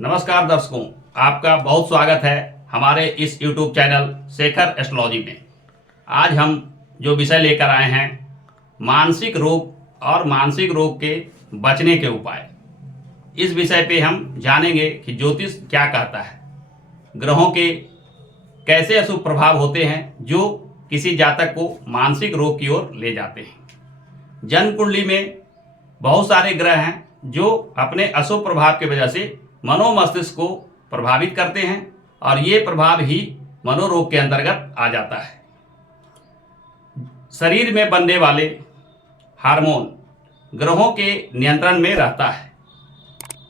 नमस्कार दर्शकों, आपका बहुत स्वागत है हमारे इस YouTube चैनल शेखर एस्ट्रोलॉजी में। आज हम जो विषय लेकर आए हैं, मानसिक रोग और मानसिक रोग के बचने के उपाय। इस विषय पे हम जानेंगे कि ज्योतिष क्या कहता है, ग्रहों के कैसे अशुभ प्रभाव होते हैं जो किसी जातक को मानसिक रोग की ओर ले जाते हैं। जन्म कुंडली में बहुत सारे ग्रह हैं जो अपने अशुभ प्रभाव की वजह से मनोमस्तिष्क को प्रभावित करते हैं और ये प्रभाव ही मनोरोग के अंतर्गत आ जाता है। शरीर में बनने वाले हार्मोन ग्रहों के नियंत्रण में रहता है।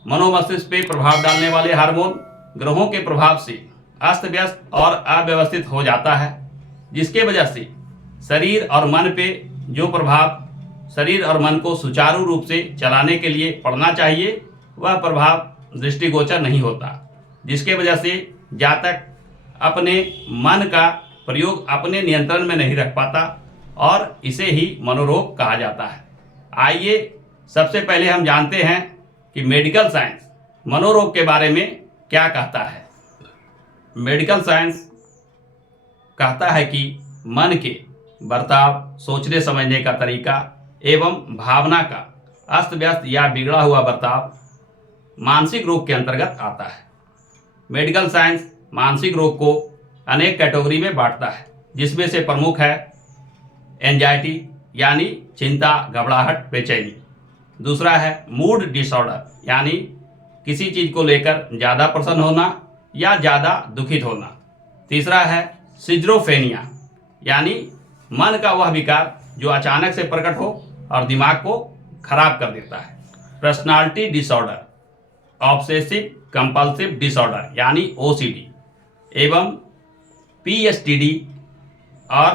मनोमस्तिष्क पे प्रभाव डालने वाले हार्मोन ग्रहों के प्रभाव से अस्त व्यस्त और अव्यवस्थित हो जाता है, जिसके वजह से शरीर और मन पे जो प्रभाव शरीर और मन को सुचारू रूप से चलाने के लिए पड़ना चाहिए, वह प्रभाव दृष्टिगोचर नहीं होता, जिसके वजह से जातक अपने मन का प्रयोग अपने नियंत्रण में नहीं रख पाता और इसे ही मनोरोग कहा जाता है। आइए सबसे पहले हम जानते हैं कि मेडिकल साइंस मनोरोग के बारे में क्या कहता है। मेडिकल साइंस कहता है कि मन के बर्ताव, सोचने समझने का तरीका एवं भावना का अस्त व्यस्त या बिगड़ा हुआ बर्ताव मानसिक रोग के अंतर्गत आता है। मेडिकल साइंस मानसिक रोग को अनेक कैटेगरी में बांटता है, जिसमें से प्रमुख है एंजाइटी यानी चिंता, घबराहट, बेचैनी। दूसरा है मूड डिसऑर्डर यानी किसी चीज़ को लेकर ज़्यादा प्रसन्न होना या ज़्यादा दुखित होना। तीसरा है सिजोफ्रेनिया यानी मन का वह विकार जो अचानक से प्रकट हो और दिमाग को खराब कर देता है। Personality disorder, obsessive compulsive disorder यानी ओसीडी एवं पीएसटीडी और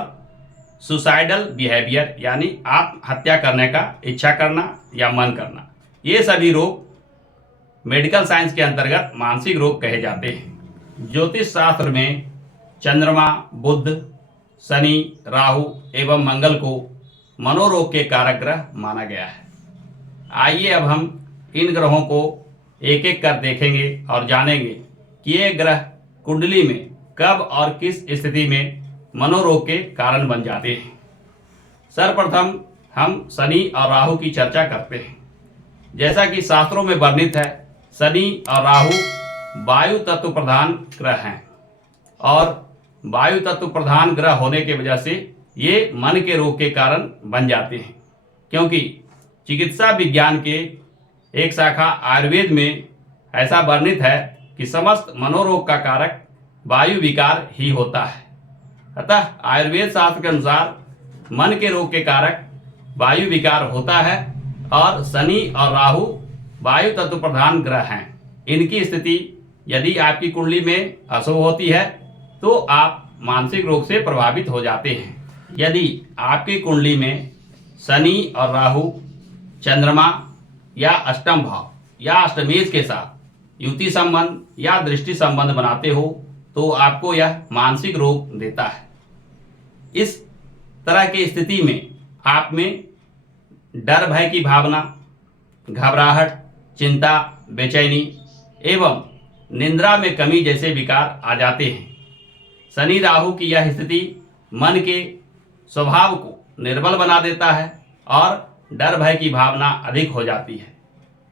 सुसाइडल बिहेवियर यानी आत्महत्या करने का इच्छा करना या मन करना। ये सभी रोग मेडिकल साइंस के अंतर्गत मानसिक रोग कहे जाते हैं। ज्योतिष शास्त्र में चंद्रमा, बुध, शनि, राहु एवं मंगल को मनोरोग के कारक ग्रह माना गया है। आइए अब हम इन ग्रहों को एक एक कर देखेंगे और जानेंगे कि ये ग्रह कुंडली में कब और किस स्थिति में मनोरोग के कारण बन जाते हैं। सर्वप्रथम हम शनि और राहु की चर्चा करते हैं। जैसा कि शास्त्रों में वर्णित है, शनि और राहु वायु तत्व प्रधान ग्रह हैं और वायु तत्व प्रधान ग्रह होने की वजह से ये मन के रोग के कारण बन जाते हैं, क्योंकि चिकित्सा विज्ञान के एक शाखा आयुर्वेद में ऐसा वर्णित है कि समस्त मनोरोग का कारक वायु विकार ही होता है। अतः आयुर्वेद शास्त्र के अनुसार मन के रोग के कारक वायु विकार होता है और शनि और राहु वायु तत्व प्रधान ग्रह हैं। इनकी स्थिति यदि आपकी कुंडली में अशुभ होती है तो आप मानसिक रोग से प्रभावित हो जाते हैं। यदि आपकी कुंडली में शनि और राहु, चंद्रमा या अष्टम भाव या अष्टमेश के साथ युति संबंध या दृष्टि संबंध बनाते हो तो आपको यह मानसिक रोग देता है। इस तरह की स्थिति में आप में डर भय की भावना, घबराहट, चिंता, बेचैनी एवं निद्रा में कमी जैसे विकार आ जाते हैं। शनि राहु की यह स्थिति मन के स्वभाव को निर्बल बना देता है और डर भय की भावना अधिक हो जाती है।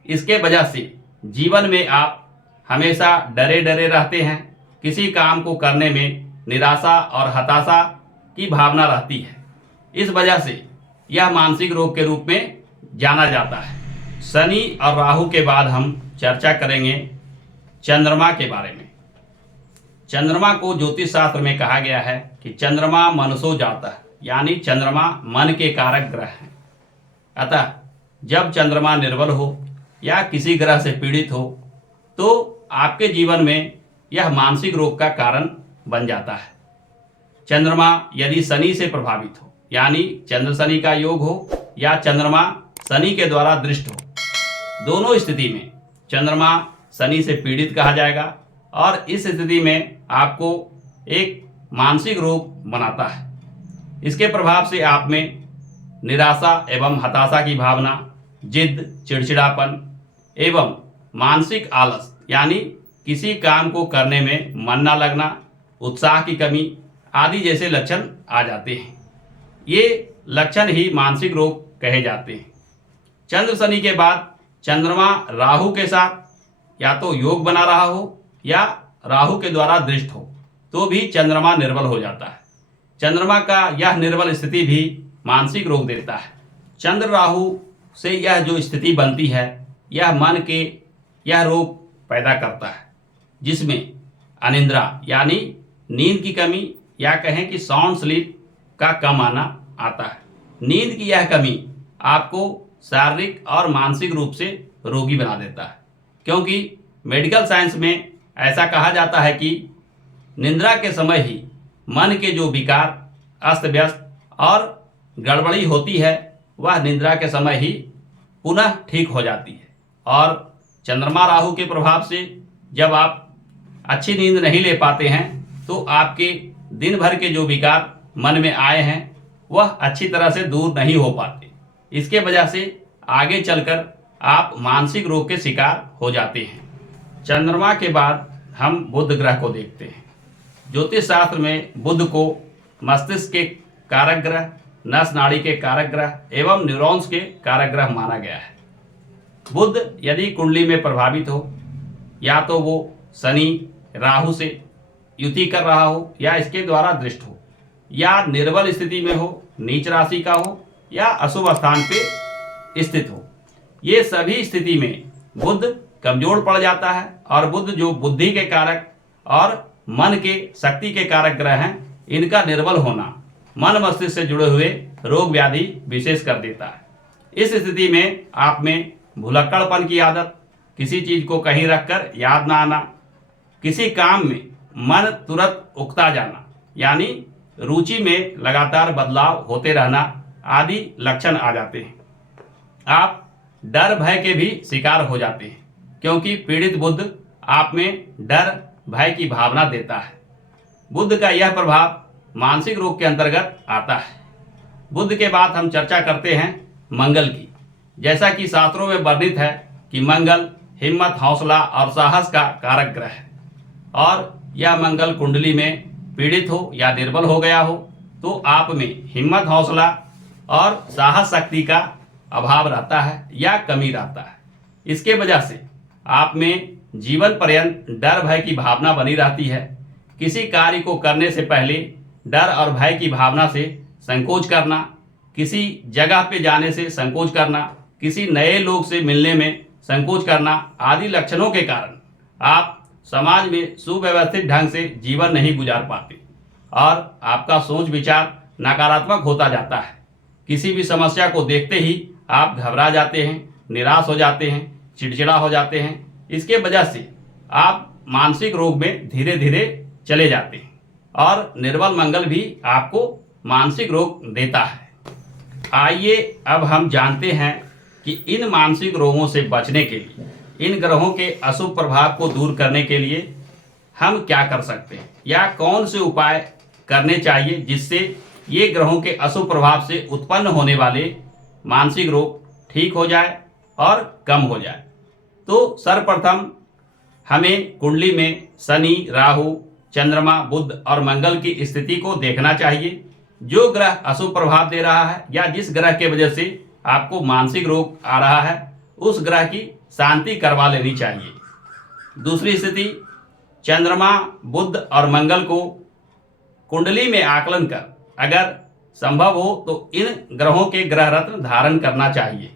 इसके वजह से जीवन में आप हमेशा डरे डरे रहते हैं। किसी काम को करने में निराशा और हताशा की भावना रहती है। इस वजह से यह मानसिक रोग के रूप में जाना जाता है। शनि और राहु के बाद हम चर्चा करेंगे चंद्रमा के बारे में। चंद्रमा को ज्योतिष शास्त्र में कहा गया है कि चंद्रमा मनसो जाता यानी चंद्रमा मन के कारक ग्रह हैं। अतः जब चंद्रमा निर्बल हो या किसी ग्रह से पीड़ित हो तो आपके जीवन में यह मानसिक रोग का कारण बन जाता है। चंद्रमा यदि शनि से प्रभावित हो यानी चंद्र शनि का योग हो या चंद्रमा शनि के द्वारा दृष्ट हो, दोनों स्थिति में चंद्रमा शनि से पीड़ित कहा जाएगा और इस स्थिति में आपको एक मानसिक रोग बनाता है। इसके प्रभाव से आप में निराशा एवं हताशा की भावना, जिद, चिड़चिड़ापन एवं मानसिक आलस यानी किसी काम को करने में मन ना लगना, उत्साह की कमी आदि जैसे लक्षण आ जाते हैं। ये लक्षण ही मानसिक रोग कहे जाते हैं। चंद्र शनि के बाद चंद्रमा राहु के साथ या तो योग बना रहा हो या राहु के द्वारा दृष्ट हो तो भी चंद्रमा निर्बल हो जाता है। चंद्रमा का यह निर्बल स्थिति भी मानसिक रोग देता है। चंद्र राहु से यह जो स्थिति बनती है यह मन के यह रोग पैदा करता है, जिसमें अनिद्रा यानी नींद की कमी या कहें कि साउंड स्लीप का कम आना आता है। नींद की यह कमी आपको शारीरिक और मानसिक रूप से रोगी बना देता है, क्योंकि मेडिकल साइंस में ऐसा कहा जाता है कि निद्रा के समय ही मन के जो विकार अस्त व्यस्त और गड़बड़ी होती है वह निद्रा के समय ही पुनः ठीक हो जाती है। और चंद्रमा राहु के प्रभाव से जब आप अच्छी नींद नहीं ले पाते हैं तो आपके दिन भर के जो विकार मन में आए हैं वह अच्छी तरह से दूर नहीं हो पाते। इसके वजह से आगे चलकर आप मानसिक रोग के शिकार हो जाते हैं। चंद्रमा के बाद हम बुध ग्रह को देखते हैं। ज्योतिष शास्त्र में बुध को मस्तिष्क के कारक ग्रह, नस नाड़ी के कारक ग्रह एवं न्यूरॉन्स के कारक ग्रह माना गया है। बुध यदि कुंडली में प्रभावित हो, या तो वो शनि राहु से युति कर रहा हो या इसके द्वारा दृष्ट हो, या निर्बल स्थिति में हो, नीच राशि का हो या अशुभ स्थान पे स्थित हो, ये सभी स्थिति में बुध कमजोर पड़ जाता है। और बुध जो बुद्धि के कारक और मन के शक्ति के कारक ग्रह हैं, इनका निर्बल होना मन मस्तिष्क से जुड़े हुए रोग व्याधि विशेष कर देता है। इस स्थिति में आप में भुलक्कड़पन की आदत, किसी चीज को कहीं रखकर याद ना आना, किसी काम में मन तुरंत उकता जाना यानी रुचि में लगातार बदलाव होते रहना आदि लक्षण आ जाते हैं। आप डर भय के भी शिकार हो जाते हैं, क्योंकि पीड़ित बुध आप में डर भय की भावना देता है। बुध का यह प्रभाव मानसिक रोग के अंतर्गत आता है। बुध के बाद हम चर्चा करते हैं मंगल की। जैसा कि शास्त्रों में वर्णित है कि मंगल हिम्मत, हौसला और साहस का कारक ग्रह है, और यह मंगल कुंडली में पीड़ित हो या निर्बल हो गया हो तो आप में हिम्मत, हौसला और साहस शक्ति का अभाव रहता है या कमी रहता है। इसके वजह से आप में जीवन पर्यंत डर भय की भावना बनी रहती है। किसी कार्य को करने से पहले डर और भय की भावना से संकोच करना, किसी जगह पे जाने से संकोच करना, किसी नए लोग से मिलने में संकोच करना आदि लक्षणों के कारण आप समाज में सुव्यवस्थित ढंग से जीवन नहीं गुजार पाते और आपका सोच विचार नकारात्मक होता जाता है। किसी भी समस्या को देखते ही आप घबरा जाते हैं, निराश हो जाते हैं, चिड़चिड़ा हो जाते हैं। इसके वजह से आप मानसिक रोग में धीरे धीरे चले जाते हैं और निर्बल मंगल भी आपको मानसिक रोग देता है। आइए अब हम जानते हैं कि इन मानसिक रोगों से बचने के लिए, इन ग्रहों के अशुभ प्रभाव को दूर करने के लिए हम क्या कर सकते हैं या कौन से उपाय करने चाहिए जिससे ये ग्रहों के अशुभ प्रभाव से उत्पन्न होने वाले मानसिक रोग ठीक हो जाए और कम हो जाए। तो सर्वप्रथम हमें कुंडली में शनि, राहु, चंद्रमा, बुध और मंगल की स्थिति को देखना चाहिए। जो ग्रह अशुभ प्रभाव दे रहा है या जिस ग्रह के वजह से आपको मानसिक रोग आ रहा है उस ग्रह की शांति करवा लेनी चाहिए। दूसरी स्थिति, चंद्रमा, बुध और मंगल को कुंडली में आकलन कर अगर संभव हो तो इन ग्रहों के ग्रह रत्न धारण करना चाहिए।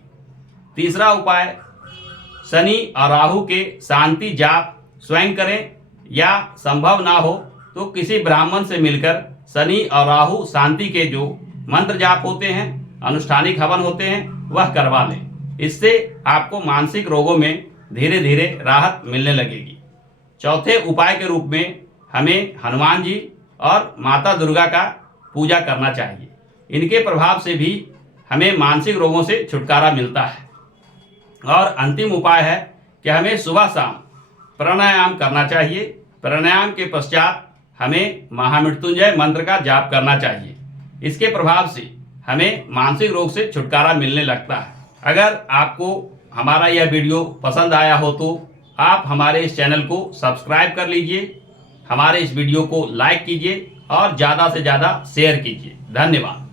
तीसरा उपाय, शनि और राहु के शांति जाप स्वयं करें या संभव ना हो तो किसी ब्राह्मण से मिलकर शनि और राहु शांति के जो मंत्र जाप होते हैं, अनुष्ठानिक हवन होते हैं, वह करवा लें। इससे आपको मानसिक रोगों में धीरे धीरे राहत मिलने लगेगी। चौथे उपाय के रूप में हमें हनुमान जी और माता दुर्गा का पूजा करना चाहिए। इनके प्रभाव से भी हमें मानसिक रोगों से छुटकारा मिलता है। और अंतिम उपाय है कि हमें सुबह शाम प्राणायाम करना चाहिए। प्राणायाम के पश्चात हमें महामृत्युंजय मंत्र का जाप करना चाहिए। इसके प्रभाव से हमें मानसिक रोग से छुटकारा मिलने लगता है। अगर आपको हमारा यह वीडियो पसंद आया हो तो आप हमारे इस चैनल को सब्सक्राइब कर लीजिए, हमारे इस वीडियो को लाइक कीजिए और ज़्यादा से ज़्यादा शेयर कीजिए। धन्यवाद।